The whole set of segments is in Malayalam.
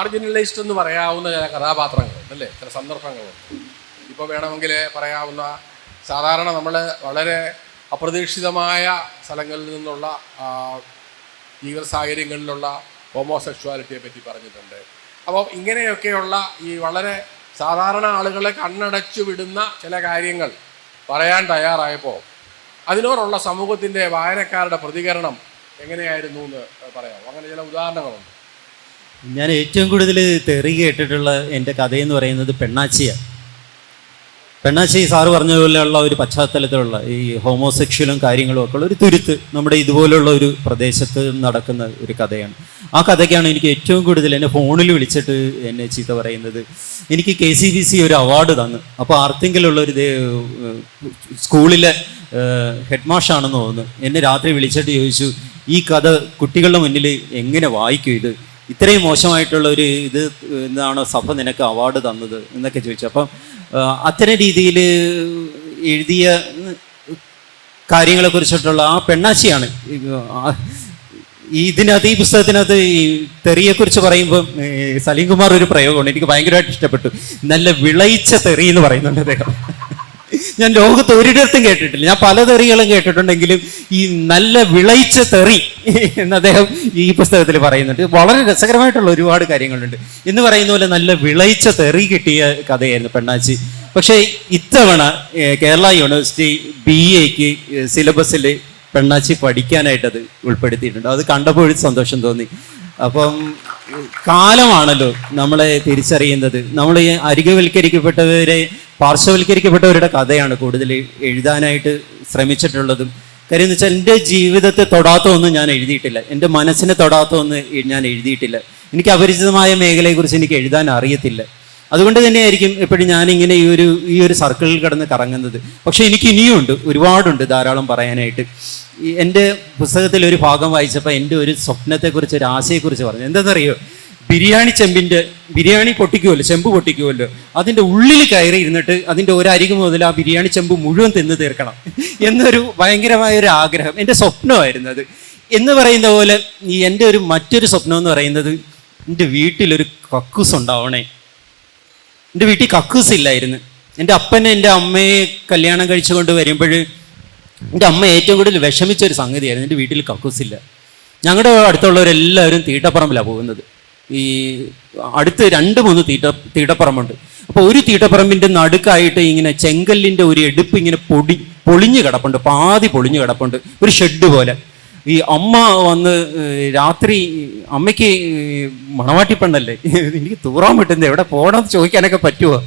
മാർജിനലൈസ്ഡ് എന്ന് പറയാവുന്ന ചില കഥാപാത്രങ്ങളുണ്ട് അല്ലേ? ചില സന്ദർഭങ്ങളുണ്ട് ഇപ്പോൾ വേണമെങ്കിൽ പറയാവുന്ന സാധാരണ നമ്മൾ വളരെ അപ്രതീക്ഷിതമായ സ്ഥലങ്ങളിൽ നിന്നുള്ള ജീവിത സാഹചര്യങ്ങളിലുള്ള ഹോമോസെക്ഷുവാലിറ്റിയെ പറ്റി പറഞ്ഞിട്ടുണ്ട്. അപ്പോൾ ഇങ്ങനെയൊക്കെയുള്ള ഈ വളരെ സാധാരണ ആളുകളെ കണ്ണടച്ചു വിടുന്ന ചില കാര്യങ്ങൾ പറയാൻ തയ്യാറായപ്പോൾ അതിനോടുള്ള സമൂഹത്തിന്റെ വായനക്കാരുടെ പ്രതികരണം എങ്ങനെയായിരുന്നു എന്ന് പറയാം അങ്ങനെ ചില ഉദാഹരണങ്ങളുണ്ട്. ഞാൻ ഏറ്റവും കൂടുതൽ തെറി കേട്ടിട്ടുള്ള എന്റെ കഥയെന്ന് പറയുന്നത് പെണ്ണാച്ചിയാണ് പെണ്ണാച്ചി സാറ് പറഞ്ഞ പോലെയുള്ള ഒരു പശ്ചാത്തലത്തിലുള്ള ഈ ഹോമോസെക്ഷലും കാര്യങ്ങളും ഒക്കെ ഉള്ള ഒരു തുരുത്ത് നമ്മുടെ ഇതുപോലുള്ള ഒരു പ്രദേശത്ത് നടക്കുന്ന ഒരു കഥയാണ്. ആ കഥയ്ക്കാണ് എനിക്ക് ഏറ്റവും കൂടുതൽ എന്നെ ഫോണിൽ വിളിച്ചിട്ട് എന്നെ ചീത്ത പറയുന്നത്. എനിക്ക് കെ സി ബി സി ഒരു അവാർഡ് തന്നു. അപ്പോൾ ആർത്തിങ്കിലുള്ള ഒരു സ്കൂളിലെ ഹെഡ് മാഷാണെന്ന് തോന്നുന്നു. എന്നെ രാത്രി വിളിച്ചിട്ട് ചോദിച്ചു ഈ കഥ കുട്ടികളുടെ മുന്നിൽ എങ്ങനെ വായിക്കും ഇത്? ഇത്രയും മോശമായിട്ടുള്ള ഒരു ഇത് എന്താണ് സഭ നിനക്ക് അവാർഡ് തന്നത് എന്നൊക്കെ ചോദിച്ചു. അപ്പം അത്തരം രീതിയിൽ എഴുതിയ കാര്യങ്ങളെ കുറിച്ചിട്ടുള്ള ആ പെണ്ണാശിയാണ്. ഇതിനകത്ത് ഈ പുസ്തകത്തിനകത്ത് ഈ തെറിയെക്കുറിച്ച് പറയുമ്പോൾ സലീം കുമാർ ഒരു പ്രയോഗമാണ് എനിക്ക് ഭയങ്കരമായിട്ട് ഇഷ്ടപ്പെട്ടു. നല്ല വിളയിച്ച തെറി എന്ന് പറയുന്നുണ്ട് അദ്ദേഹം. ഞാൻ ലോകത്ത് ഒരിടത്തും കേട്ടിട്ടില്ല. ഞാൻ പല തെറികളും കേട്ടിട്ടുണ്ടെങ്കിലും ഈ നല്ല വിളയിച്ച തെറി എന്ന് അദ്ദേഹം ഈ പുസ്തകത്തിൽ പറയുന്നുണ്ട്. വളരെ രസകരമായിട്ടുള്ള ഒരുപാട് കാര്യങ്ങളുണ്ട്. എന്ന് പറയുന്ന പോലെ നല്ല വിളയിച്ച തെറി കിട്ടിയ കഥയായിരുന്നു പെണ്ണാച്ചി. പക്ഷേ ഇത്തവണ കേരള യൂണിവേഴ്സിറ്റി ബി എക്ക് സിലബസിൽ പെണ്ണാച്ചി പഠിക്കാനായിട്ടത് ഉൾപ്പെടുത്തിയിട്ടുണ്ട്. അത് കണ്ടപ്പോൾ സന്തോഷം തോന്നി. അപ്പം കാലമാണല്ലോ നമ്മളെ തിരിച്ചറിയുന്നത്. നമ്മൾ ഈ അരികവൽക്കരിക്കപ്പെട്ടവരെ പാർശ്വവൽക്കരിക്കപ്പെട്ടവരുടെ കഥയാണ് കൂടുതൽ എഴുതാനായിട്ട് ശ്രമിച്ചിട്ടുള്ളതും. കാര്യം എന്ന് വെച്ചാൽ എന്റെ ജീവിതത്തെ തൊടാത്ത ഒന്നും ഞാൻ എഴുതിയിട്ടില്ല. എന്റെ മനസ്സിനെ തൊടാത്ത ഒന്നും ഞാൻ എഴുതിയിട്ടില്ല. എനിക്ക് അപരിചിതമായ മേഖലയെക്കുറിച്ച് എനിക്ക് എഴുതാൻ അറിയത്തില്ല. അതുകൊണ്ട് തന്നെയായിരിക്കും എപ്പോഴും ഞാനിങ്ങനെ ഈ ഒരു ഈ ഒരു സർക്കിളിൽ കിടന്ന് കറങ്ങുന്നത്. പക്ഷേ എനിക്ക് ഇനിയുമുണ്ട് ഒരുപാടുണ്ട് ധാരാളം പറയാനായിട്ട്. എന്റെ പുസ്തകത്തിൽ ഒരു ഭാഗം വായിച്ചപ്പോൾ എന്റെ ഒരു സ്വപ്നത്തെക്കുറിച്ച് ഒരു ആശയെക്കുറിച്ച് പറഞ്ഞു. എന്താണെന്നറിയോ? ബിരിയാണി ചെമ്പിന്റെ ബിരിയാണി പൊട്ടിക്കുമല്ലോ ചെമ്പ് പൊട്ടിക്കുമല്ലോ അതിന്റെ ഉള്ളിൽ കയറി ഇരുന്നിട്ട് അതിന്റെ ഒരരികു മുതൽ ആ ബിരിയാണി ചെമ്പ് മുഴുവൻ തിന്ന് തീർക്കണം എന്നൊരു ഭയങ്കരമായ ഒരു ആഗ്രഹം എന്റെ സ്വപ്നമായിരുന്നു എന്ന് പറയുന്ന പോലെ ഈ എന്റെ ഒരു മറ്റൊരു സ്വപ്നം എന്ന് പറയുന്നത് എന്റെ വീട്ടിലൊരു കക്കൂസ് ഉണ്ടാവണേ. എന്റെ വീട്ടിൽ കക്കൂസ് ഇല്ലായിരുന്നു. എന്റെ അപ്പനെ എന്റെ അമ്മയെ കല്യാണം കഴിച്ചുകൊണ്ട് വരുമ്പോൾ എന്റെ അമ്മ ഏറ്റവും കൂടുതൽ വിഷമിച്ച ഒരു സംഗതിയായിരുന്നു. എന്റെ വീട്ടിൽ കക്കൂസില്ല ഞങ്ങളുടെ അടുത്തുള്ളവരെല്ലാവരും തീട്ടപ്പറമ്പിലാണ് പോകുന്നത്. ഈ അടുത്ത് രണ്ട് മൂന്ന് തീട്ട തീട്ടപ്പറമ്പുണ്ട്. അപ്പോൾ ഒരു തീട്ടപ്പറമ്പിന്റെ നടുക്കായിട്ട് ഇങ്ങനെ ചെങ്കല്ലിന്റെ ഒരു എടുപ്പ് ഇങ്ങനെ പൊടി പൊളിഞ്ഞു കിടപ്പുണ്ട്. പാതി പൊളിഞ്ഞു കിടപ്പുണ്ട്. ഒരു ഷെഡ് പോലെ. ഈ അമ്മ വന്ന് രാത്രി അമ്മയ്ക്ക് മണവാട്ടി പെണ്ണല്ലേ എനിക്ക് തൂറാൻ പറ്റുന്നത് എവിടെ പോകണമെന്ന് ചോദിക്കാനൊക്കെ പറ്റുമോ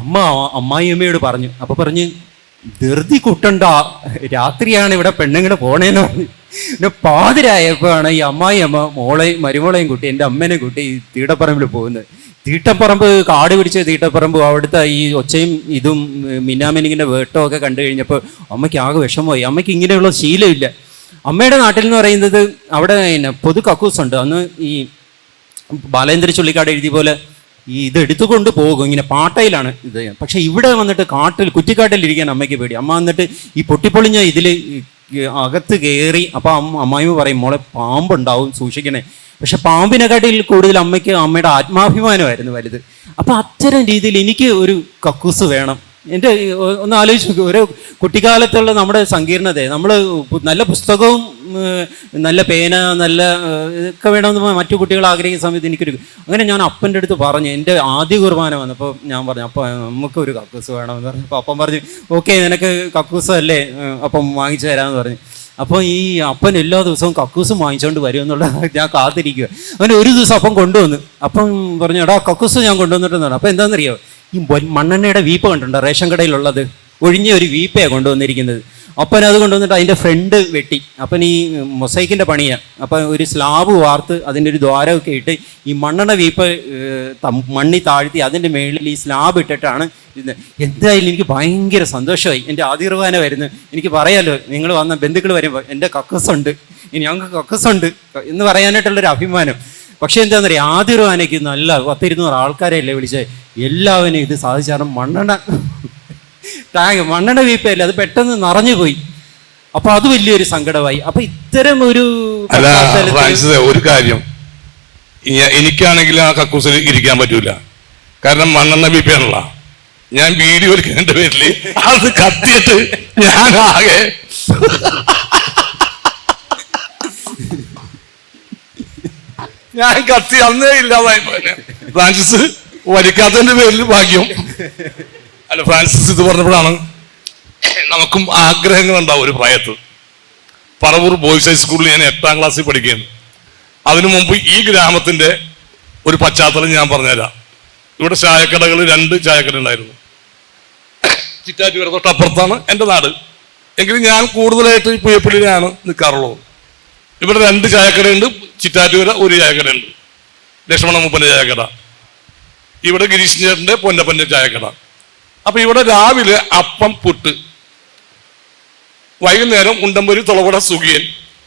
അമ്മ അമ്മായിയമ്മയോട് പറഞ്ഞു. അപ്പോൾ പറഞ്ഞ് ധൃതി കുട്ടണ്ട. രാത്രിയാണ് ഇവിടെ പെണ്ണുങ്ങൾ പോണേന്ന് പറഞ്ഞു. പിന്നെ പാതിരായപ്പോഴാണ് ഈ അമ്മായി അമ്മ മോളെയും മരുമോളെയും കൂട്ടി എന്റെ അമ്മേനെ കൂട്ടി ഈ തീട്ടപ്പറമ്പിൽ പോകുന്നത് തീട്ടപ്പറമ്പ് കാട് പിടിച്ച തീട്ടപ്പറമ്പ് അവിടുത്തെ ഈ ഒച്ചയും ഇതും മിന്നാമിനിങ്ങിന്റെ വേട്ടവും ഒക്കെ കണ്ടു കഴിഞ്ഞപ്പോൾ അമ്മയ്ക്ക് ആകെ വിഷമമായി. അമ്മയ്ക്ക് ഇങ്ങനെയുള്ള ശീലമില്ല. അമ്മയുടെ നാട്ടിൽ എന്ന് പറയുന്നത് അവിടെ പിന്നെ പൊതു കക്കൂസുണ്ട്. അന്ന് ഈ ബാലേന്ദ്ര ചുള്ളിക്കാട് എഴുതിയ പോലെ ഈ ഇത് എടുത്തുകൊണ്ട് പോകും. ഇങ്ങനെ പാട്ടയിലാണ് ഇത്. പക്ഷെ ഇവിടെ വന്നിട്ട് കാട്ടിൽ കുറ്റിക്കാട്ടിൽ ഇരിക്കാൻ അമ്മയ്ക്ക് പേടി. അമ്മ വന്നിട്ട് ഈ പൊട്ടിപ്പൊളിഞ്ഞ ഇതിൽ അകത്ത് കയറി അപ്പം അമ്മ അമ്മായിമ്മ പറയും മോളെ പാമ്പുണ്ടാവും സൂക്ഷിക്കണേ. പക്ഷെ പാമ്പിനെക്കാട്ടിൽ കൂടുതൽ അമ്മയ്ക്ക് അമ്മയുടെ ആത്മാഭിമാനമായിരുന്നു വലുത്. അപ്പം അത്തരം രീതിയിൽ എനിക്ക് ഒരു കക്കൂസ് വേണം. എന്റെ ഒന്ന് ആലോചിച്ച് ഒരു കുട്ടിക്കാലത്തുള്ള നമ്മുടെ സങ്കീർണതയെ നമ്മൾ നല്ല പുസ്തകവും നല്ല പേന നല്ല ഒക്കെ വേണമെന്ന് മറ്റു കുട്ടികൾ ആഗ്രഹിക്കുന്ന സമയത്ത് എനിക്കൊരു അങ്ങനെ ഞാൻ അപ്പന്റെ അടുത്ത് പറഞ്ഞു. എന്റെ ആദ്യ കുർബാന വന്നപ്പോൾ ഞാൻ പറഞ്ഞു അപ്പം നമുക്കൊരു കക്കൂസ് വേണമെന്ന് പറഞ്ഞു. അപ്പോൾ അപ്പം പറഞ്ഞു ഓക്കെ നിനക്ക് കക്കൂസ് അല്ലേ? അപ്പം വാങ്ങിച്ചു തരാമെന്ന് പറഞ്ഞു. അപ്പോൾ ഈ അപ്പൻ എല്ലാ ദിവസവും കക്കൂസും വാങ്ങിച്ചുകൊണ്ട് വരുമെന്നുള്ള ഞാൻ കാത്തിരിക്കുക അങ്ങനെ ഒരു ദിവസം അപ്പം കൊണ്ടുവന്നു അപ്പം പറഞ്ഞു എടാ കക്കൂസ് ഞാൻ കൊണ്ടുവന്നിട്ടെന്നാണ് അപ്പം എന്താണെന്നറിയോ? ഈ മണ്ണെണ്ണയുടെ വീപ്പ് കണ്ടിട്ടുണ്ടോ? റേഷൻ കടയിലുള്ളത്. ഒഴിഞ്ഞ ഒരു വീപ്പയാണ് കൊണ്ടുവന്നിരിക്കുന്നത്. അപ്പൻ അത് കൊണ്ടുവന്നിട്ട് അതിന്റെ ഫ്രണ്ട് വെട്ടി. അപ്പൻ ഈ മൊസൈക്കിന്റെ പണിയാണ് അപ്പം ഒരു സ്ലാബ് വാർത്ത് അതിന്റെ ഒരു ദ്വാരമൊക്കെ ഇട്ട് ഈ മണ്ണെണ്ണ വീപ്പ് മണ്ണി താഴ്ത്തി അതിന്റെ മേളിൽ ഈ സ്ലാബ് ഇട്ടിട്ടാണ് ഇന്ന് എന്തായാലും എനിക്ക് ഭയങ്കര സന്തോഷമായി. എന്റെ ആതിർവാന വരുന്നു. എനിക്ക് പറയാമല്ലോ നിങ്ങൾ വന്ന ബന്ധുക്കൾ വരുമ്പോൾ എന്റെ കക്കസുണ്ട്. ഇനി ഞങ്ങൾക്ക് കക്കസുണ്ട് എന്ന് പറയാനായിട്ടുള്ളൊരു അഭിമാനം. പക്ഷേ എന്താണെന്നറിയാം പറയുക ആതിർവാനയ്ക്ക് നല്ല പത്തിരുന്നൂറ് ആൾക്കാരെയല്ലേ വിളിച്ചത്. എല്ലാവരും ഇത് സാധിച്ചാറും മണ്ണെണ്ണ ടാങ്ക് മണ്ണെണ്ണ വീപ്പയല്ല അത് പെട്ടെന്ന് നിറഞ്ഞു പോയി അപ്പൊ അത് വലിയൊരു സങ്കടമായി. അപ്പൊ ഇത്തരം ഒരു ഒരു കാര്യം. എനിക്കാണെങ്കിൽ ആ കക്കൂസിൽ ഇരിക്കാൻ പറ്റൂല. കാരണം മണ്ണെണ്ണ വീപ്പയാണല്ല. ഞാൻ വീഡിയോ എടുക്കുന്നതിന്റെ പേരിൽ അത് കത്തിയിട്ട് ഞാൻ ആകെ ഞാൻ കത്തി അന്നേ ഇല്ലാതായി. ഫ്രാൻസിസ് വലിക്കാത്തതിന്റെ പേരിൽ ഭാഗ്യം. അല്ല ഫ്രാൻസിസ് ഇത് പറഞ്ഞപ്പോഴാണ് നമുക്കും ആഗ്രഹങ്ങൾ ഉണ്ടാവും ഒരു പ്രായത്ത്. പറവൂർ ബോയ്സ് ഹൈസ്കൂളിൽ ഞാൻ എട്ടാം ക്ലാസ്സിൽ പഠിക്കുകയാണ്. അതിനു മുമ്പ് ഈ ഗ്രാമത്തിന്റെ ഒരു പശ്ചാത്തലം ഞാൻ പറഞ്ഞുതരാം. ഇവിടെ ചായക്കടകൾ രണ്ട് ചായക്കട ഉണ്ടായിരുന്നു. ചിറ്റാറ്റുകര തൊട്ടപ്പുറത്താണ് എന്റെ നാട്. എങ്കിലും ഞാൻ കൂടുതലായിട്ട് ഈ പുയപ്പള്ളിയിലാണ് നിൽക്കാറുള്ളത്. ഇവിടെ രണ്ട് ചായക്കടയുണ്ട് ചിറ്റാറ്റുകര ഒരു ചായക്കടയുണ്ട്. ലക്ഷ്മണ മുപ്പന്റെ ചായക്കട. ഇവിടെ ഗിരീഷ് ചേട്ടന്റെ പൊന്നപ്പന്റെ ചായക്കട. അപ്പൊ ഇവിടെ രാവിലെ അപ്പം പുട്ട് വൈകുന്നേരം ഉണ്ടമ്പൊരി തുളവട സുഖിയൻ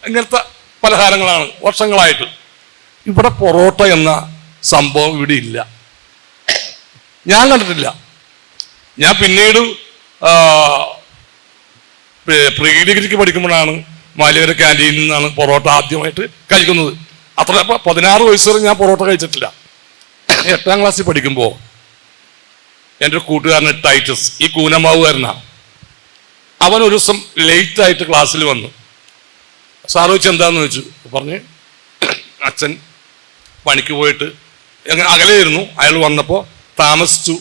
ഇങ്ങനത്തെ പലഹാരങ്ങളാണ് വർഷങ്ങളായിട്ട്. ഇവിടെ പൊറോട്ട എന്ന സംഭവം ഇവിടെ ഇല്ല. ഞാൻ കണ്ടിട്ടില്ല. ഞാൻ പിന്നീട് പ്രീ- ഡിഗ്രിക്ക് പഠിക്കുമ്പോഴാണ് മാലികര ക്യാന്റീനിൽ നിന്നാണ് പൊറോട്ട ആദ്യമായിട്ട് കഴിക്കുന്നത്. അത്ര പതിനാറ് വയസ്സ് വരെ ഞാൻ പൊറോട്ട കഴിച്ചിട്ടില്ല. എട്ടാം ക്ലാസ്സിൽ പഠിക്കുമ്പോൾ എന്റെ ഒരു കൂട്ടുകാരന് ടൈറ്റസ് ഈ കൂനമാവുകാരനാണ് അവൻ ഒരു ദിവസം ലേറ്റ് ആയിട്ട് ക്ലാസ്സിൽ വന്നു. സാറ് വെച്ച് എന്താന്ന് ചോദിച്ചു? പറഞ്ഞ് അച്ഛൻ പണിക്ക് പോയിട്ട് അങ്ങനെ അകലെയായിരുന്നു അയാൾ വന്നപ്പോൾ താമസിച്ചു.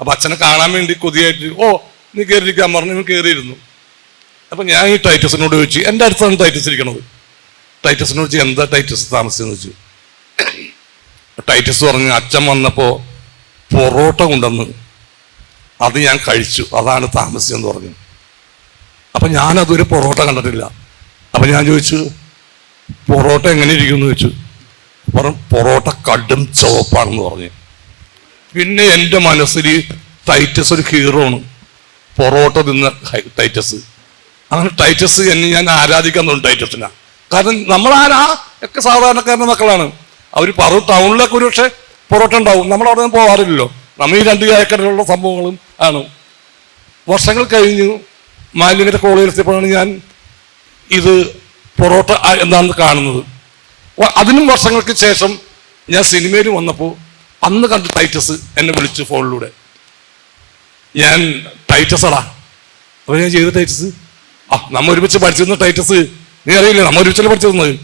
അപ്പൊ അച്ഛനെ കാണാൻ വേണ്ടി കൊതിയായിട്ട് ഓ നീ കയറിയിരിക്കാൻ പറഞ്ഞു നീ കയറിയിരുന്നു അപ്പം ഞാൻ ഈ ടൈറ്റസിനോട് ചോദിച്ചു എന്റെ അടുത്താണ് ടൈറ്റസ് ഇരിക്കണത്? ടൈറ്റസിനോട് ചോദിച്ചു എന്താ ടൈറ്റസ് താമസിച്ചെന്ന് വെച്ചു ടൈറ്റസ് പറഞ്ഞു അച്ഛൻ വന്നപ്പോൾ പൊറോട്ട കൊണ്ടുവന്ന് അത് ഞാൻ കഴിച്ചു. അതാണ് താമസിച്ചെന്ന് പറഞ്ഞു. അപ്പൊ ഞാൻ അതൊരു പൊറോട്ട കണ്ടിട്ടില്ല. അപ്പൊ ഞാൻ ചോദിച്ചു പൊറോട്ട എങ്ങനെ ഇരിക്കുമെന്ന് ചോദിച്ചു. പറഞ്ഞു പൊറോട്ട കടും ചുവപ്പാണെന്ന് പറഞ്ഞു. പിന്നെ എന്റെ മനസ്സിൽ ടൈറ്റസ് ഒരു ഹീറോണ് പൊറോട്ട തിന്ന ടൈറ്റസ്. അങ്ങനെ ടൈറ്റസ് എന്നെ ഞാൻ ആരാധിക്കുന്നുണ്ട് ടൈറ്റസിനാണ് കാരണം നമ്മളാരാ? ഒക്കെ സാധാരണക്കാരന്റെ മക്കളാണ്. അവർ പറ ടൗണിലൊക്കെ ഒരു പക്ഷേ പൊറോട്ട ഉണ്ടാവും. നമ്മൾ അവിടെ നിന്ന് പോകാറില്ലല്ലോ നമ്മൾ ഈ രണ്ട് ഏക്കറിലുള്ള സംഭവങ്ങളും ആണ്. വർഷങ്ങൾ കഴിഞ്ഞു. മാലിന്യത്തെ കോളേജിൽ എത്തിയപ്പോഴാണ് ഞാൻ ഇത് പൊറോട്ട എന്താണെന്ന് കാണുന്നത്. അതിനും വർഷങ്ങൾക്ക് ശേഷം ഞാൻ സിനിമയിൽ വന്നപ്പോൾ അന്ന് കണ്ട് ടൈറ്റസ് എന്നെ വിളിച്ചു ഫോണിലൂടെ. ഞാൻ ടൈറ്റസ് അടാ അപ്പൊ ഞാൻ ചെയ്ത ടൈറ്റസ്? ആ നമ്മ ഒരുമിച്ച് പഠിച്ചിരുന്ന ടൈറ്റസ്. നീ അറിയില്ലേ നമ്മ ഒരുമിച്ചല്ലേ പഠിച്ചിരുന്നത്?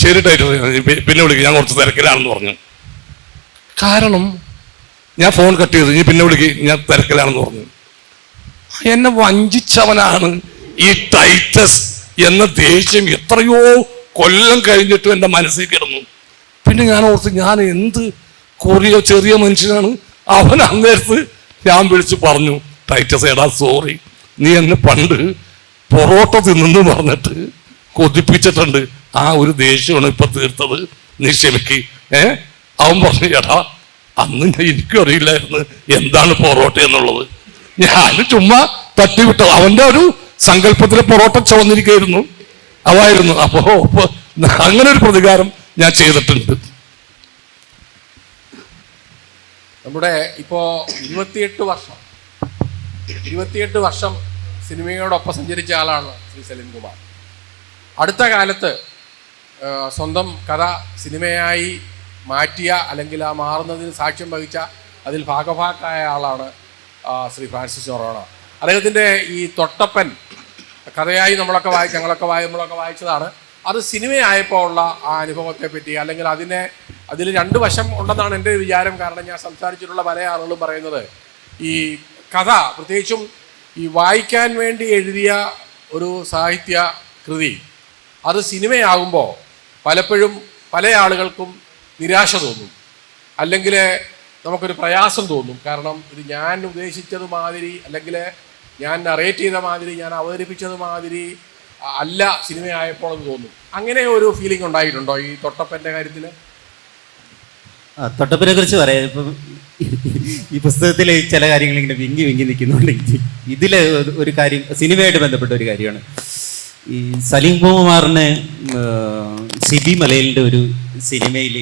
ശരി ടൈറ്റസ് പിന്നെ വിളിക്കും. ഞാൻ കുറച്ച് തിരക്കിലാണെന്ന് പറഞ്ഞു. കാരണം ഞാൻ ഫോൺ കട്ട് ചെയ്തു. നീ പിന്നെ വിളിക്കും. ഞാൻ തിരക്കിലാണെന്ന് പറഞ്ഞു. എന്നെ വഞ്ചിച്ചവനാണ് ഈ ടൈറ്റസ് എന്ന ദേഷ്യം എത്രയോ കൊല്ലം കഴിഞ്ഞിട്ടും എന്റെ മനസ്സിൽ കിടന്നു. പിന്നെ ഞാൻ ഓർത്ത് ഞാൻ എന്ത് കൊറിയ ചെറിയ മനുഷ്യനാണ്. അവൻ അന്നേരത്ത് ഞാൻ വിളിച്ച് പറഞ്ഞു ടൈറ്റസ് എടാ സോറി നീ എന്നെ പണ്ട് പൊറോട്ട തിന്നെന്ന് പറഞ്ഞിട്ട് കൊതിപ്പിച്ചിട്ടുണ്ട്. ആ ഒരു ദേഷ്യമാണ് ഇപ്പൊ തീർത്തത്. നീ ഏ? അവൻ പറഞ്ഞു ചേട്ടാ അന്ന് എനിക്കും അറിയില്ലായിരുന്നു എന്താണ് പൊറോട്ട എന്നുള്ളത്. ഞാൻ ചുമ്മാ തട്ടിവിട്ടത്. അവന്റെ ഒരു സങ്കല്പത്തിലെ പൊറോട്ട ചുവന്നിരിക്കുകയായിരുന്നു. അവായിരുന്നു അപ്പോ അപ്പൊ അങ്ങനെ ഒരു പ്രതികാരം ഞാൻ ചെയ്തിട്ടുണ്ട്. നമ്മുടെ ഇപ്പോ ഇരുപത്തിയെട്ട് വർഷം ഇരുപത്തിയെട്ട് വർഷം സിനിമയോടൊപ്പം സഞ്ചരിച്ച ആളാണ് ശ്രീ സലീം കുമാർ. അടുത്ത കാലത്ത് സ്വന്തം കഥ സിനിമയായി മാറ്റിയ അല്ലെങ്കിൽ ആ മാറുന്നതിന് സാക്ഷ്യം വഹിച്ച അതിൽ ഭാഗഭാക്കായ ആളാണ് ശ്രീ ഫ്രാൻസിസ് ഒറോണ അദ്ദേഹത്തിന്റെ ഈ തൊട്ടപ്പൻ കഥയായി നമ്മളൊക്കെ വായി ഞങ്ങളൊക്കെ വായി നമ്മളൊക്കെ വായിച്ചതാണ്. അത് സിനിമയായപ്പോൾ ഉള്ള ആ അനുഭവത്തെ പറ്റി അല്ലെങ്കിൽ അതിനെ അതിൽ രണ്ട് വശം ഉണ്ടെന്നാണ് എന്റെ വിചാരം. കാരണം ഞാൻ സംസാരിച്ചിട്ടുള്ള പല ആളുകളും പറയുന്നത് ഈ കഥ പ്രത്യേകിച്ചും ഈ വായിക്കാൻ വേണ്ടി എഴുതിയ ഒരു സാഹിത്യ കൃതി അത് സിനിമയാകുമ്പോൾ പലപ്പോഴും പല ആളുകൾക്കും നിരാശ തോന്നും. അല്ലെങ്കിൽ നമുക്കൊരു പ്രയാസം തോന്നും. കാരണം ഇത് ഞാൻ ഉദ്ദേശിച്ചത് മാതിരി അല്ലെങ്കിൽ ഞാൻ നറേറ്റ് ചെയ്ത മാതിരി ഞാൻ അവതരിപ്പിച്ചത് മാതിരി അല്ല സിനിമയായപ്പോൾ എന്ന് തോന്നും. അങ്ങനെ ഒരു ഫീലിംഗ് ഉണ്ടായിട്ടുണ്ടോ ഈ തൊട്ടപ്പന്റെ കാര്യത്തിൽ തൊട്ടപ്പിനെ കുറിച്ച് പറയാം. ഇപ്പം ഈ പുസ്തകത്തിൽ ചില കാര്യങ്ങൾ ഇങ്ങനെ വിങ്ങി വിങ്ങി നിൽക്കുന്നുണ്ടെങ്കിൽ ഇതിൽ ഒരു കാര്യം സിനിമയായിട്ട് ബന്ധപ്പെട്ട ഒരു കാര്യമാണ്. ഈ സലീം കുമാറിന് സിബി മലയിലിന്റെ ഒരു സിനിമയിൽ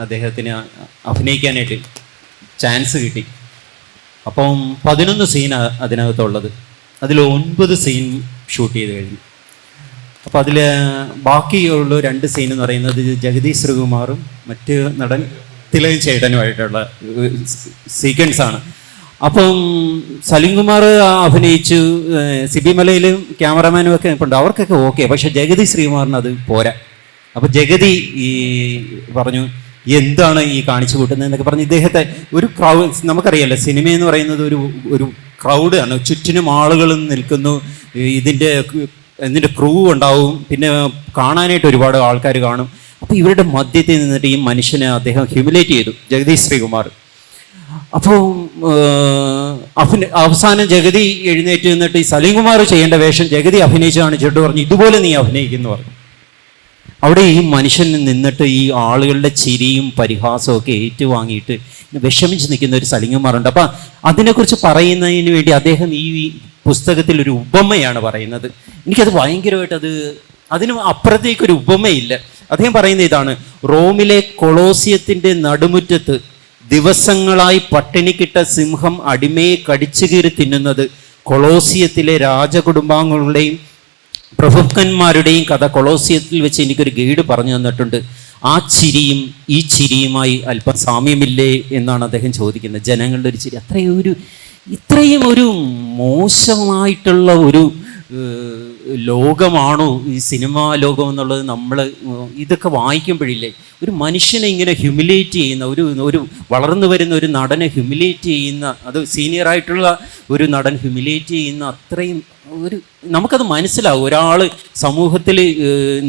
അദ്ദേഹത്തിന് അഭിനയിക്കാനായിട്ട് ചാൻസ് കിട്ടി. അപ്പം പതിനൊന്ന് സീൻ അതിനകത്തുള്ളത്. അതിൽ ഒൻപത് സീൻ ഷൂട്ട് ചെയ്ത് കഴിഞ്ഞു. അപ്പോൾ അതിൽ ബാക്കിയുള്ള രണ്ട് സീൻ എന്ന് പറയുന്നത് ജഗദീഷ് ശ്രീകുമാറും മറ്റ് നടൻ തിലകൻ ചേട്ടനുമായിട്ടുള്ള സീക്വൻസ് അപ്പം സലീംകുമാർ അഭിനയിച്ചു ഏഹ് സിബി മലയിലും ക്യാമറമാനും ഒക്കെ ഉണ്ട് അവർക്കൊക്കെ ഓക്കെ. പക്ഷെ ജഗതി ശ്രീകുമാറിന് അത് പോരാ. അപ്പോൾ ജഗതി ഈ പറഞ്ഞു എന്താണ് ഈ കാണിച്ചു കൂട്ടുന്നത്? എന്നൊക്കെ പറഞ്ഞ് ഇദ്ദേഹത്തെ ഒരു ക്രൗഡ് നമുക്കറിയാലോ സിനിമ എന്ന് പറയുന്നത് ഒരു ഒരു ക്രൗഡ് ആണ് ചുറ്റിനും ആളുകൾ നിൽക്കുന്നു. ഇതിന്റെ ഇതിന്റെ ക്രൂ ഉണ്ടാവും. പിന്നെ കാണാനായിട്ട് ഒരുപാട് ആൾക്കാർ കാണും. അപ്പോൾ ഇവരുടെ മധ്യത്തിൽ നിന്നിട്ട് ഈ മനുഷ്യനെ അദ്ദേഹം ഹ്യൂമിലേറ്റ് ചെയ്തു ജഗദീഷ് ശ്രീകുമാർ. അപ്പോൾ അഭിന അവസാനം ജഗതി എഴുന്നേറ്റ് നിന്നിട്ട് ഈ സലീംകുമാർ ചെയ്യേണ്ട വേഷം ജഗതി അഭിനയിച്ചതാണ് ചെട്ടു പറഞ്ഞു ഇതുപോലെ നീ അഭിനയിക്കുന്നു പറഞ്ഞു. അവിടെ ഈ മനുഷ്യൻ നിന്നിട്ട് ഈ ആളുകളുടെ ചിരിയും പരിഹാസവും ഒക്കെ ഏറ്റുവാങ്ങിയിട്ട് വിഷമിച്ച് നിൽക്കുന്ന ഒരു സലിംഗന്മാരുണ്ട് അപ്പം അതിനെക്കുറിച്ച് പറയുന്നതിന് വേണ്ടി അദ്ദേഹം ഈ പുസ്തകത്തിൽ ഒരു ഉപമയാണ് പറയുന്നത്. എനിക്കത് ഭയങ്കരമായിട്ട് അത് അതിന് അപ്പുറത്തേക്കൊരു ഉപമയില്ല. അദ്ദേഹം പറയുന്ന ഇതാണ് റോമിലെ കൊളോസിയത്തിന്റെ നടുമുറ്റത്ത് ദിവസങ്ങളായി പട്ടിണിക്കിട്ട സിംഹം അടിമയെ കടിച്ചു കീറി തിന്നുന്നത് കൊളോസിയത്തിലെ രാജകുടുംബാംഗങ്ങളുടെയും പ്രഭുക്കന്മാരുടെയും കഥ കൊളോസിയത്തിൽ വെച്ച് എനിക്കൊരു ഗൈഡ് പറഞ്ഞു തന്നിട്ടുണ്ട്. ആ ചിരിയും ഈ ചിരിയുമായി അല്പം സാമ്യമില്ലേ എന്നാണ് അദ്ദേഹം ചോദിക്കുന്നത്. ജനങ്ങളുടെ ഒരു ചിരി അത്രയും ഒരു ഇത്രയും ഒരു മോശമായിട്ടുള്ള ഒരു ലോകമാണോ ഈ സിനിമാ ലോകം എന്നുള്ളത് നമ്മൾ ഇതൊക്കെ വായിക്കുമ്പോഴില്ലേ ഒരു മനുഷ്യനെ ഇങ്ങനെ ഹ്യൂമിലേറ്റ് ചെയ്യുന്ന ഒരു ഒരു വളർന്നു വരുന്ന ഒരു നടനെ ഹ്യൂമിലേറ്റ് ചെയ്യുന്ന അത് സീനിയർ ആയിട്ടുള്ള ഒരു നടൻ ഹ്യൂമിലേറ്റ് ചെയ്യുന്ന അത്രയും ഒരു നമുക്കത് മനസ്സിലാവും. ഒരാൾ സമൂഹത്തിൽ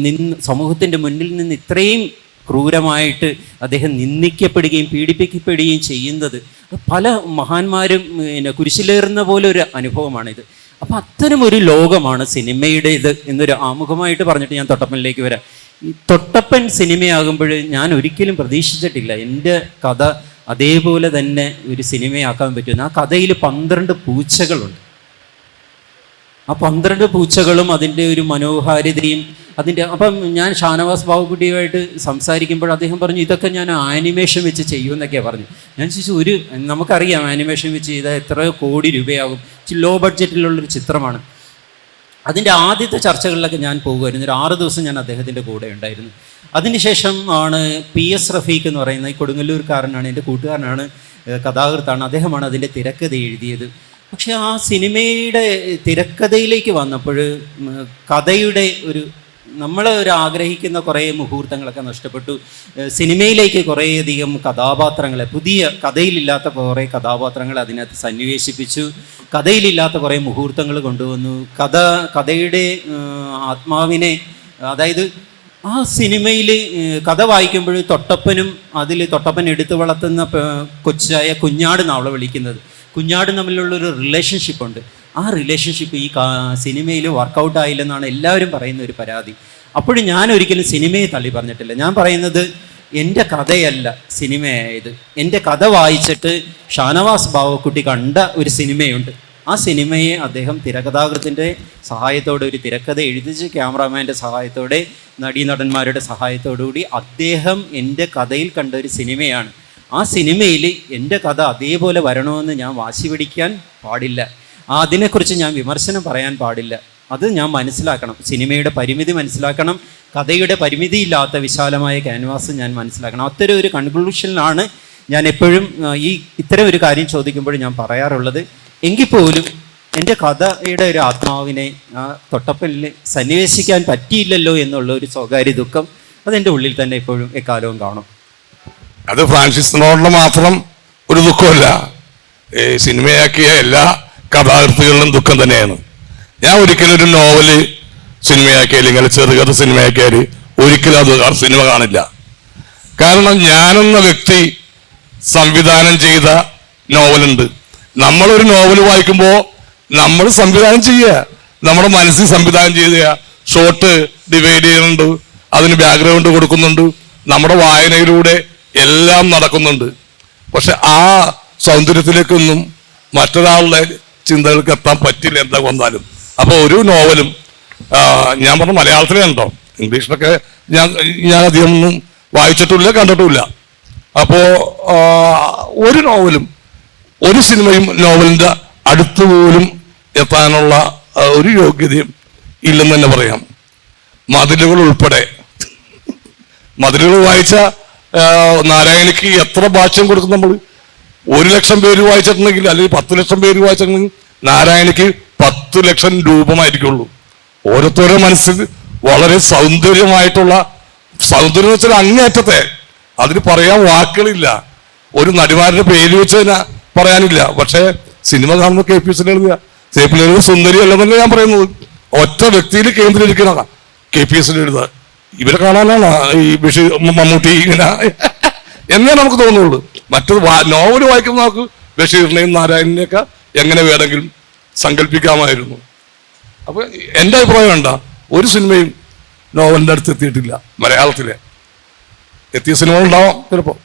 നിന്ന് സമൂഹത്തിന്റെ മുന്നിൽ നിന്ന് ഇത്രയും ക്രൂരമായിട്ട് അദ്ദേഹം നിന്ദിക്കപ്പെടുകയും പീഡിപ്പിക്കപ്പെടുകയും ചെയ്യുന്നത് പല മഹാന്മാരും പിന്നെ കുരിശിലേറുന്ന പോലെ ഒരു അനുഭവമാണിത്. അപ്പം അത്തരം ഒരു ലോകമാണ് സിനിമയുടെ ഇത് എന്നൊരു ആമുഖമായിട്ട് പറഞ്ഞിട്ട് ഞാൻ തൊട്ടപ്പനിലേക്ക് വരാം. ഈ തൊട്ടപ്പൻ സിനിമയാകുമ്പോൾ ഞാൻ ഒരിക്കലും പ്രതീക്ഷിച്ചിട്ടില്ല. എന്റെ കഥ അതേപോലെ തന്നെ ഒരു സിനിമയാക്കാൻ പറ്റുമെന്ന് ആ കഥയിൽ പന്ത്രണ്ട് പൂച്ചകളുണ്ട്. ആ പന്ത്രണ്ട് പൂച്ചകളും അതിന്റെ ഒരു മനോഹാരിതയും അതിന്റെ അപ്പം ഞാൻ ഷാനവാസ് ബാബുക്കുട്ടിയുമായിട്ട് സംസാരിക്കുമ്പോൾ അദ്ദേഹം പറഞ്ഞു ഇതൊക്കെ ഞാൻ ആനിമേഷൻ വെച്ച് ചെയ്യുമെന്നൊക്കെയാണ് പറഞ്ഞു. ഞാൻ ചോദിച്ചു ഒരു നമുക്കറിയാം ആനിമേഷൻ വെച്ച് ചെയ്താൽ എത്ര കോടി രൂപയാകും. ലോ ബഡ്ജറ്റിലുള്ളൊരു ചിത്രമാണ്. അതിന്റെ ആദ്യത്തെ ചർച്ചകളിലൊക്കെ ഞാൻ പോകുമായിരുന്നു. ഒരു ആറ് ദിവസം ഞാൻ അദ്ദേഹത്തിന്റെ കൂടെ ഉണ്ടായിരുന്നു. അതിനുശേഷം ആണ് പി എസ് റഫീഖ് എന്ന് പറയുന്ന ഈ കൊടുങ്ങല്ലൂർക്കാരനാണ് എന്റെ കൂട്ടുകാരനാണ് കഥാകൃത്താണ്. അദ്ദേഹമാണ് അതിന്റെ തിരക്കഥ എഴുതിയത്. പക്ഷേ ആ സിനിമയുടെ തിരക്കഥയിലേക്ക് വന്നപ്പോൾ കഥയുടെ ഒരു നമ്മൾ ഒരു ആഗ്രഹിക്കുന്ന കുറേ മുഹൂർത്തങ്ങളൊക്കെ നഷ്ടപ്പെട്ടു. സിനിമയിലേക്ക് കുറേയധികം കഥാപാത്രങ്ങളെ പുതിയ കഥയിലില്ലാത്ത കുറേ കഥാപാത്രങ്ങളെ അതിനകത്ത് സന്നിവേശിപ്പിച്ചു. കഥയിലില്ലാത്ത കുറേ മുഹൂർത്തങ്ങൾ കൊണ്ടുവന്നു. കഥ കഥയുടെ ആത്മാവിനെ അതായത് ആ സിനിമയിൽ കഥ വായിക്കുമ്പോൾ തൊട്ടപ്പനും അതിൽ തൊട്ടപ്പൻ എടുത്തു വളർത്തുന്ന കൊച്ചായ കുഞ്ഞാട് നാവള വിളിക്കുന്നത്. കുഞ്ഞാട് തമ്മിലുള്ള ഒരു റിലേഷൻഷിപ്പ് ഉണ്ട്. ആ റിലേഷൻഷിപ്പ് ഈ സിനിമയിൽ വർക്കൗട്ട് ആയില്ലെന്നാണ് എല്ലാവരും പറയുന്ന ഒരു പരാതി. അപ്പോഴും ഞാൻ ഒരിക്കലും സിനിമയെ തള്ളി പറഞ്ഞിട്ടില്ല. ഞാൻ പറയുന്നത് എന്റെ കഥയല്ല സിനിമയായത് എന്റെ കഥ വായിച്ചിട്ട് ഷാനവാസ് ബാവക്കുട്ടി കണ്ട ഒരു സിനിമയുണ്ട് ആ സിനിമയെ അദ്ദേഹം തിരക്കഥാകൃത്തിന്റെ സഹായത്തോടെ ഒരു തിരക്കഥ എഴുതിച്ച് ക്യാമറാമാന്റെ സഹായത്തോടെ നടീനടന്മാരുടെ സഹായത്തോടുകൂടി അദ്ദേഹം എന്റെ കഥയിൽ കണ്ട ഒരു സിനിമയാണ് ആ സിനിമയിൽ എന്റെ കഥ അതേപോലെ വരണമെന്ന് ഞാൻ വാശി പിടിക്കാൻ പാടില്ല. അതിനെക്കുറിച്ച് ഞാൻ വിമർശനം പറയാൻ പാടില്ല. അത് ഞാൻ മനസ്സിലാക്കണം. സിനിമയുടെ പരിമിതി മനസ്സിലാക്കണം. കഥയുടെ പരിമിതിയില്ലാത്ത വിശാലമായ ക്യാൻവാസ് ഞാൻ മനസ്സിലാക്കണം. അത്തരം ഒരു കൺക്ലൂഷനിലാണ് ഞാൻ എപ്പോഴും ഈ ഇത്തരം ഒരു കാര്യം ചോദിക്കുമ്പോൾ ഞാൻ പറയാറുള്ളത്. എങ്കിൽ പോലും എന്റെ കഥയുടെ ഒരു ആത്മാവിനെ ആ തൊട്ടപ്പലിൽ സന്നിവേശിക്കാൻ പറ്റിയില്ലല്ലോ എന്നുള്ള ഒരു സ്വകാര്യ ദുഃഖം അതെന്റെ ഉള്ളിൽ തന്നെ എപ്പോഴും എക്കാലവും കാണും. അത് ഫ്രാൻസിസിനോടുള്ള മാത്രം ഒരു ദുഃഖമല്ല. സിനിമയാക്കിയ എല്ലാ കഥാകൃത്തുകളിലും ദുഃഖം തന്നെയാണ്. ഞാൻ ഒരിക്കലും ഒരു നോവൽ സിനിമയാക്കിയാൽ അല്ലെങ്കിൽ ചെറുകഥ സിനിമയാക്കിയാൽ ഒരിക്കലും അത് സിനിമ കാണില്ല. കാരണം ഞാനെന്ന വ്യക്തി സംവിധാനം ചെയ്ത നോവലുണ്ട് നമ്മളൊരു നോവൽ വായിക്കുമ്പോൾ നമ്മൾ സംവിധാനം ചെയ്യുക നമ്മുടെ മനസ്സിൽ സംവിധാനം ചെയ്യുക. ഷോട്ട് ഡിവൈഡ് ചെയ്യുന്നുണ്ട്. അതിന് ബാക്ക്ഗ്രൗണ്ട് കൊടുക്കുന്നുണ്ട്. നമ്മുടെ വായനയിലൂടെ എല്ലാം നടക്കുന്നുണ്ട്. പക്ഷെ ആ സൗന്ദര്യത്തിലേക്കൊന്നും മറ്റൊരാളുടെ ചിന്തകൾക്ക് എത്താൻ പറ്റില്ല എന്താ കൊന്നാലും. അപ്പോൾ ഒരു നോവലും ഞാൻ പറഞ്ഞ മലയാളത്തിലേ ഉണ്ടോ ഇംഗ്ലീഷിലൊക്കെ ഞാൻ ഞാൻ അധികം ഒന്നും വായിച്ചിട്ടുമില്ല കണ്ടിട്ടുമില്ല അപ്പോ ഒരു നോവലും ഒരു സിനിമയും നോവലിന്റെ അടുത്ത് പോലും എത്താനുള്ള ഒരു യോഗ്യതയും ഇല്ലെന്ന് തന്നെ പറയാം. മതിലുകൾ ഉൾപ്പെടെ. മതിലുകൾ വായിച്ച നാരായണിക്ക് എത്ര ഭാഷ്യം കൊടുക്കും നമ്മൾ ഒരു ലക്ഷം പേര് വായിച്ചിട്ടുണ്ടെങ്കിൽ അല്ലെങ്കിൽ പത്ത് ലക്ഷം പേര് വായിച്ചിട്ടുണ്ടെങ്കിൽ നാരായണയ്ക്ക് പത്ത് ലക്ഷം രൂപമായിരിക്കുള്ളൂ. ഓരോരുത്തരുടെ മനസ്സിൽ വളരെ സൗന്ദര്യമായിട്ടുള്ള സൗന്ദര്യം വെച്ചാൽ അങ്ങേറ്റത്തെ അതിന് പറയാൻ വാക്കുകളില്ല. ഒരു നടിമാരുടെ പേര് വെച്ച് തന്നെ പറയാനില്ല. പക്ഷേ സിനിമ കാണുന്ന കെ പി എസ് എഴുതുക കെ പി എഴുതുക സുന്ദരി ഞാൻ പറയുന്നത്. ഒറ്റ വ്യക്തിയിൽ കേന്ദ്രീകരിക്കണ കെ പി എസ് എഴുതുക ഇവരെ കാണാനാണ് ഈ ബഷീർ മമ്മൂട്ടി ഇങ്ങനെ എന്നേ നമുക്ക് തോന്നുള്ളൂ. മറ്റത് നോവൽ വായിക്കുന്ന നമുക്ക് ബഷീറിനെയും നാരായണനെയൊക്കെ എങ്ങനെ വേണമെങ്കിലും സങ്കല്പിക്കാമായിരുന്നു. അപ്പൊ എന്റെ അഭിപ്രായം വേണ്ട ഒരു സിനിമയും നോവലിന്റെ അടുത്ത് എത്തിയിട്ടില്ല മലയാളത്തിലെ. എത്തിയ സിനിമകൾ ഉണ്ടാവാം ചിലപ്പോൾ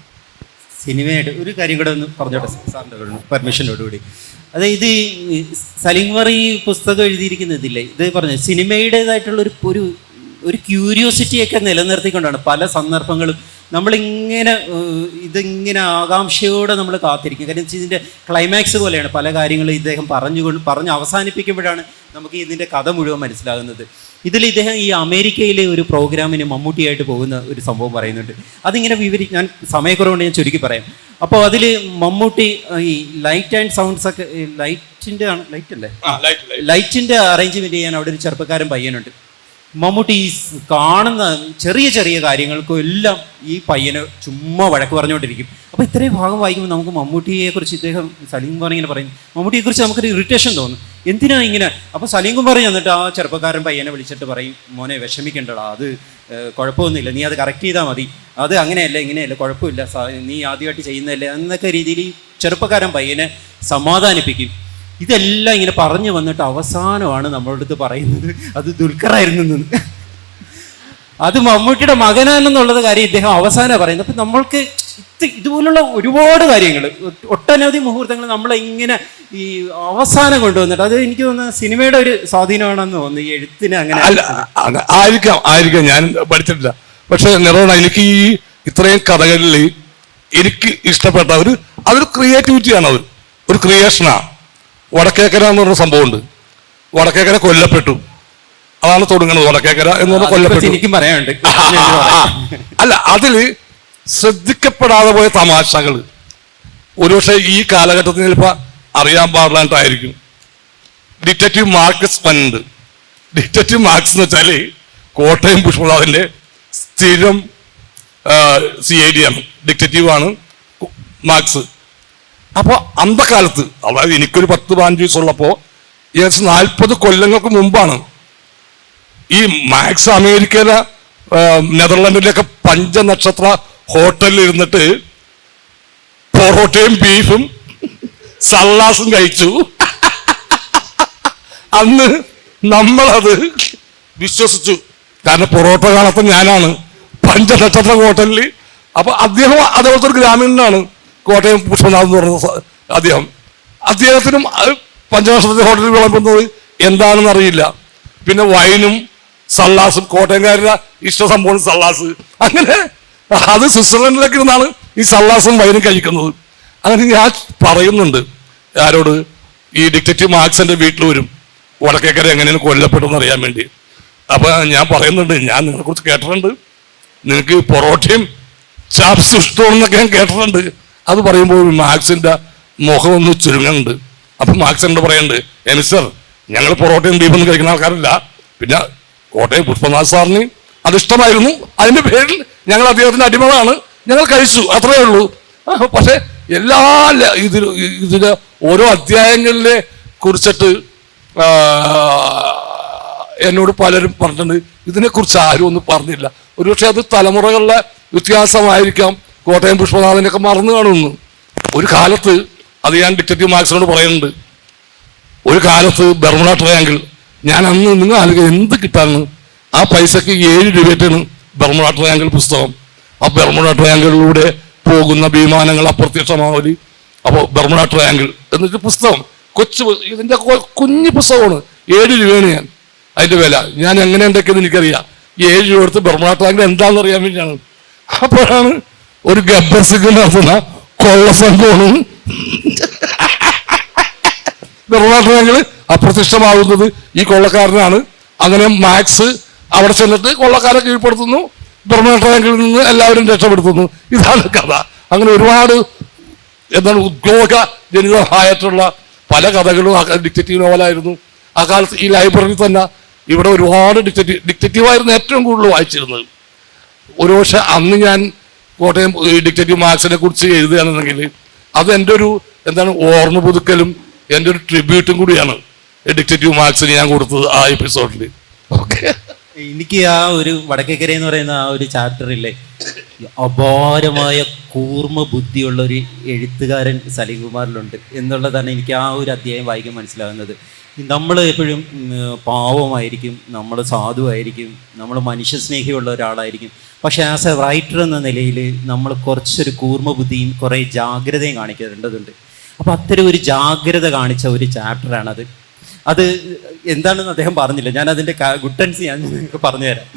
സിനിമയായിട്ട് ഒരു കാര്യം കൂടെ ഒന്ന് പറഞ്ഞോട്ടെ സാറിന്റെ പെർമിഷനോടുകൂടി. അതായത് ഇത് സലീം പുസ്തകം എഴുതിയിരിക്കുന്നതില്ലേ ഇത് പറഞ്ഞു സിനിമയുടേതായിട്ടുള്ള ഒരു ഒരു ഒരു ക്യൂരിയോസിറ്റിയൊക്കെ നിലനിർത്തിക്കൊണ്ടാണ് പല സന്ദർഭങ്ങളും നമ്മളിങ്ങനെ ഇതിങ്ങനെ ആകാംക്ഷയോടെ നമ്മൾ കാത്തിരിക്കും. കാര്യം വെച്ചാൽ ഇതിന്റെ ക്ലൈമാക്സ് പോലെയാണ് പല കാര്യങ്ങളും ഇദ്ദേഹം പറഞ്ഞുകൊണ്ട് പറഞ്ഞ് അവസാനിപ്പിക്കുമ്പോഴാണ് നമുക്ക് ഇതിന്റെ കഥ മുഴുവൻ മനസ്സിലാകുന്നത്. ഇതിൽ ഇദ്ദേഹം ഈ അമേരിക്കയിലെ ഒരു പ്രോഗ്രാമിന് മമ്മൂട്ടിയായിട്ട് പോകുന്ന ഒരു സംഭവം പറയുന്നുണ്ട്. അതിങ്ങനെ വിവരി ഞാൻ സമയക്കുറവുണ്ട് ഞാൻ ചുരുക്കി പറയാം. അപ്പോൾ അതിൽ മമ്മൂട്ടി ഈ ലൈറ്റ് ആൻഡ് സൗണ്ട്സ് ഒക്കെ ലൈറ്റിന്റെ ആണ് ലൈറ്റ് അല്ലേ? ലൈറ്റിന്റെ അറേഞ്ച്മെന്റ് ചെയ്യാൻ അവിടെ ഒരു ചെറുപ്പക്കാരൻ പയ്യനുണ്ട്. മമ്മൂട്ടി ഈ കാണുന്ന ചെറിയ ചെറിയ കാര്യങ്ങൾക്കും എല്ലാം ഈ പയ്യന് ചുമ്മാ വഴക്ക് പറഞ്ഞുകൊണ്ടിരിക്കും. അപ്പോൾ ഇത്രയും ഭാഗം വായിക്കുമ്പോൾ നമുക്ക് മമ്മൂട്ടിയെ കുറിച്ച് ഇദ്ദേഹം സലീം കുമാർ ഇങ്ങനെ പറയും. മമ്മൂട്ടിയെ കുറിച്ച് നമുക്കൊരു ഇറിറ്റേഷൻ തോന്നും. എന്തിനാ ഇങ്ങനെ? അപ്പോൾ സലീം കുമാർ ചെന്നിട്ട് ആ ചെറുപ്പക്കാരൻ പയ്യനെ വിളിച്ചിട്ട് പറയും മോനെ വിഷമിക്കേണ്ടടാ അത് കുഴപ്പമൊന്നുമില്ല. നീ അത് കറക്റ്റ് ചെയ്താൽ മതി. അത് അങ്ങനെയല്ല ഇങ്ങനെയല്ല കുഴപ്പമില്ല. നീ ആദ്യമായിട്ട് ചെയ്യുന്നതല്ലേ? എന്നൊക്കെ രീതിയിൽ ചെറുപ്പക്കാരൻ പയ്യനെ സമാധാനിപ്പിക്കും. ഇതെല്ലാം ഇങ്ങനെ പറഞ്ഞു വന്നിട്ട് അവസാനമാണ് നമ്മളുടെ അടുത്ത് പറയുന്നത്. അത് ദുൽഖറായിരുന്നു. അത് മമ്മൂട്ടിയുടെ മകനാണെന്നുള്ളത് കാര്യം ഇദ്ദേഹം അവസാനം പറയുന്നത്. അപ്പം നമ്മൾക്ക് ഇത് ഇതുപോലുള്ള ഒരുപാട് കാര്യങ്ങൾ ഒട്ടനവധി മുഹൂർത്തങ്ങൾ നമ്മളെ ഇങ്ങനെ ഈ അവസാനം കൊണ്ടുവന്നിട്ട് അത് എനിക്ക് തോന്നുന്നത് സിനിമയുടെ ഒരു സ്വാധീനമാണെന്ന് തോന്നുന്നു ഈ എഴുത്തിന് അങ്ങനെ. ആയിരിക്കാം ആയിരിക്കാം. ഞാൻ പഠിച്ചിട്ടില്ല. പക്ഷെ നിറവണ എനിക്ക് ഈ ഇത്രയും കഥകളിൽ എനിക്ക് ഇഷ്ടപ്പെട്ട ഒരു അതൊരു ക്രിയേറ്റിവിറ്റിയാണ് അവർ ഒരു ക്രിയേഷനാ വടക്കേക്കര എന്ന് പറഞ്ഞ സംഭവമുണ്ട്. വടക്കേക്കര കൊല്ലപ്പെട്ടു. അതാണ് തുടങ്ങുന്നത് വടക്കേക്കര എന്ന് പറഞ്ഞ കൊല്ലപ്പെട്ടു. എനിക്കും പറയാനുണ്ട്. അല്ല അതിൽ ശ്രദ്ധിക്കപ്പെടാതെ പോയ തമാശകൾ ഒരുപക്ഷെ ഈ കാലഘട്ടത്തിൽ ചിലപ്പോ അറിയാൻ പാടില്ലാണ്ടായിരിക്കും ഡിറ്റക്റ്റീവ് മാർക്സ് പന്നുണ്ട് ഡിറ്റക്റ്റീവ് മാർക്സ് എന്ന് വെച്ചാൽ കോട്ടയം പുഷ്പനാഥിന്റെ സ്ഥിരം സി ഐ ഡി ആണ്. ഡിറ്റക്റ്റീവ് ആണ് മാർക്സ്. അപ്പോൾ അന്ധകാലത്ത് അതായത് എനിക്കൊരു പത്ത് പതിനഞ്ച് വയസ്സുള്ളപ്പോൾ ഏകദേശം നാൽപ്പത് കൊല്ലങ്ങൾക്ക് മുമ്പാണ് ഈ മാക്സ് അമേരിക്കയിലെ നെതർലൻഡിലൊക്കെ പഞ്ചനക്ഷത്ര ഹോട്ടലിൽ ഇരുന്നിട്ട് പൊറോട്ടയും ബീഫും സല്ലാസും കഴിച്ചു. അന്ന് നമ്മളത് വിശ്വസിച്ചു. കാരണം പൊറോട്ട കാണാത്ത ഞാനാണ്. പഞ്ചനക്ഷത്ര ഹോട്ടലിൽ അപ്പൊ അദ്ദേഹം അതേപോലത്തെ ഒരു ഗ്രാമീണനാണ്. കോട്ടയം പുഷ്പനാഥ് എന്ന് പറയുന്ന അദ്ദേഹം. അദ്ദേഹത്തിനും പഞ്ചനക്ഷത്രത്തിൽ ഹോട്ടലിൽ വിളമ്പുന്നത് എന്താണെന്ന് അറിയില്ല. പിന്നെ വൈനും സള്ളാസും കോട്ടയംകാരുടെ ഇഷ്ട സംഭവം സള്ളാസ് അങ്ങനെ അത് സ്വിറ്റ്സർലൻഡിലേക്ക് ഇരുന്നാണ് ഈ സള്ളാസും വൈനും കഴിക്കുന്നത്. അങ്ങനെ ഞാൻ പറയുന്നുണ്ട്. ആരോട്? ഈ ഡിറ്റക്റ്റീവ് മാർക്സിന്റെ വീട്ടിൽ വരും. വടക്കേക്കര എങ്ങനെയാണ് കൊല്ലപ്പെട്ടെന്ന് അറിയാൻ വേണ്ടി. അപ്പൊ ഞാൻ പറയുന്നുണ്ട് ഞാൻ നിങ്ങളെ കുറിച്ച് കേട്ടിട്ടുണ്ട്. നിങ്ങൾക്ക് പൊറോട്ടയും ചാപ്സ് ഇഷ്ടമാണെന്നൊക്കെ ഞാൻ കേട്ടിട്ടുണ്ട്. അത് പറയുമ്പോൾ മാക്സിന്റെ മുഖം ഒന്ന് ചുരുങ്ങുന്നുണ്ട്. അപ്പൊ മാക്സ് എന്നോട് പറയുന്നുണ്ട് എനിസർ ഞങ്ങൾ പൊറോട്ടയും ബീഫൊന്നും കഴിക്കുന്ന ആൾക്കാരല്ല. പിന്നെ കോട്ടയം പുഷ്പനാഥ് സാറിന് അതിഷ്ടമായിരുന്നു അതിന്റെ പേരിൽ ഞങ്ങൾ അദ്ദേഹത്തിന്റെ അടിമകളാണ്. ഞങ്ങൾ കഴിച്ചു. അത്രേ ഉള്ളൂ. പക്ഷേ എല്ലാ ഇതിൽ ഇതിലെ ഓരോ അധ്യായങ്ങളിലെ കുറിച്ചിട്ട് എന്നോട് പലരും പറഞ്ഞിട്ടുണ്ട്. ഇതിനെക്കുറിച്ച് ആരും ഒന്നും പറഞ്ഞില്ല. ഒരുപക്ഷെ അത് തലമുറകളുടെ വ്യത്യാസമായിരിക്കാം. കോട്ടയം പുഷ്പനാഥനൊക്കെ മറന്നു കാണുന്നു. ഒരു കാലത്ത് അത് ഞാൻ ഡിറ്റക്റ്റീവ് മാക്സിനോട് പറയുന്നുണ്ട്. ഒരു കാലത്ത് ബർമുണ ട്രയാങ്കിൾ ഞാൻ അന്ന് നിങ്ങൾ ആലോചിക്കുക എന്ത് കിട്ടാന്ന്? ആ പൈസക്ക് ഏഴ് രൂപയാണ് ബർമുണ ട്രയാങ്കിൾ പുസ്തകം. ആ ബർമുണ ട്രയാങ്കിളിലൂടെ പോകുന്ന വിമാനങ്ങൾ അപ്രത്യക്ഷമാവലി അപ്പോൾ ബർമുണ ട്രയാങ്കിൾ എന്നിട്ട് പുസ്തകം കൊച്ചു ഇതിന്റെ കുഞ്ഞു പുസ്തകമാണ്. ഏഴ് രൂപയാണ് ഞാൻ. അതിന്റെ വില. ഞാൻ എങ്ങനെ ഉണ്ടാക്കിയെന്ന് എനിക്കറിയാം. ഏഴ് രൂപ എടുത്ത് ബർമുണ ട്രയാങ്കിൾ എന്താണെന്ന് അറിയാൻ വേണ്ടിയാണ്. അപ്പോഴാണ് ഒരു ഗബ്ബർ സിംഗ് നടത്തുന്ന കൊള്ള സംഘമാണ് നിർമ്മാണങ്ങൾ അപ്രത്യക്ഷമാകുന്നത് ഈ കൊള്ളക്കാരനാണ്. അങ്ങനെ മാക്സ് അവിടെ ചെന്നിട്ട് കൊള്ളക്കാരെ കീഴ്പ്പെടുത്തുന്നു. ബ്രഹ്മ ട്രയാങ്കിളിൽ നിന്ന് എല്ലാവരും രക്ഷപ്പെടുത്തുന്നു. ഇതാണ് കഥ. അങ്ങനെ ഒരുപാട് എന്താണ് ഉദ്യോഗ ജനിതമായിട്ടുള്ള പല കഥകളും ആ ഡിക്റ്റേറ്റീവ് നോവലായിരുന്നു. ആ കാലത്ത് ഈ ലൈബ്രറിയിൽ തന്നെ ഇവിടെ ഒരുപാട് ഡിക്റ്റേറ്റീവ് ഡിക്റ്റേറ്റീവായിരുന്നു ഏറ്റവും കൂടുതൽ വായിച്ചിരുന്നത്. ഒരു പക്ഷെ അന്ന് ഞാൻ കോട്ടയം ഡിക്റ്റേറ്റീവ് മാർക്സിനെ കുറിച്ച് എഴുതുകയാണെന്നുണ്ടെങ്കിൽ അത് എന്റെ ഒരു എന്താണ് ഓർമ്മ പുതുക്കലും എന്റെ ഒരു ട്രിബ്യൂട്ടും കൂടിയാണ് ഡിക്റ്റേറ്റീവ് മാർക്സിന് ഞാൻ കൊടുത്തത് ആ എപ്പിസോഡിൽ ഓക്കെ എനിക്ക് ആ ഒരു വടക്കേക്കര എന്ന് പറയുന്ന ആ ഒരു ചാപ്റ്ററിലെ അപാരമായ കൂർമ്മ ബുദ്ധിയുള്ള ഒരു എഴുത്തുകാരൻ സലീം കുമാറിലുണ്ട് എന്നുള്ളതാണ് എനിക്ക് ആ ഒരു അധ്യായം വായിക്കാൻ മനസ്സിലാകുന്നത് നമ്മൾ എപ്പോഴും പാവമായിരിക്കും നമ്മൾ സാധുവായിരിക്കും നമ്മൾ മനുഷ്യസ്നേഹിയുള്ള ഒരാളായിരിക്കും. പക്ഷേ ആസ് എ റൈറ്റർ എന്ന നിലയിൽ നമ്മൾ കുറച്ചൊരു കൂർമ്മ ബുദ്ധിയും കുറേ ജാഗ്രതയും കാണിക്കേണ്ടതുണ്ട്. അപ്പോൾ അത്തരം ഒരു ജാഗ്രത കാണിച്ച ഒരു ചാപ്റ്ററാണത് അത് എന്താണെന്ന് അദ്ദേഹം പറഞ്ഞില്ല. ഞാൻ അതിന്റെ ഗുട്ടൻസ് ഞാൻ നിങ്ങൾക്ക് പറഞ്ഞുതരാം.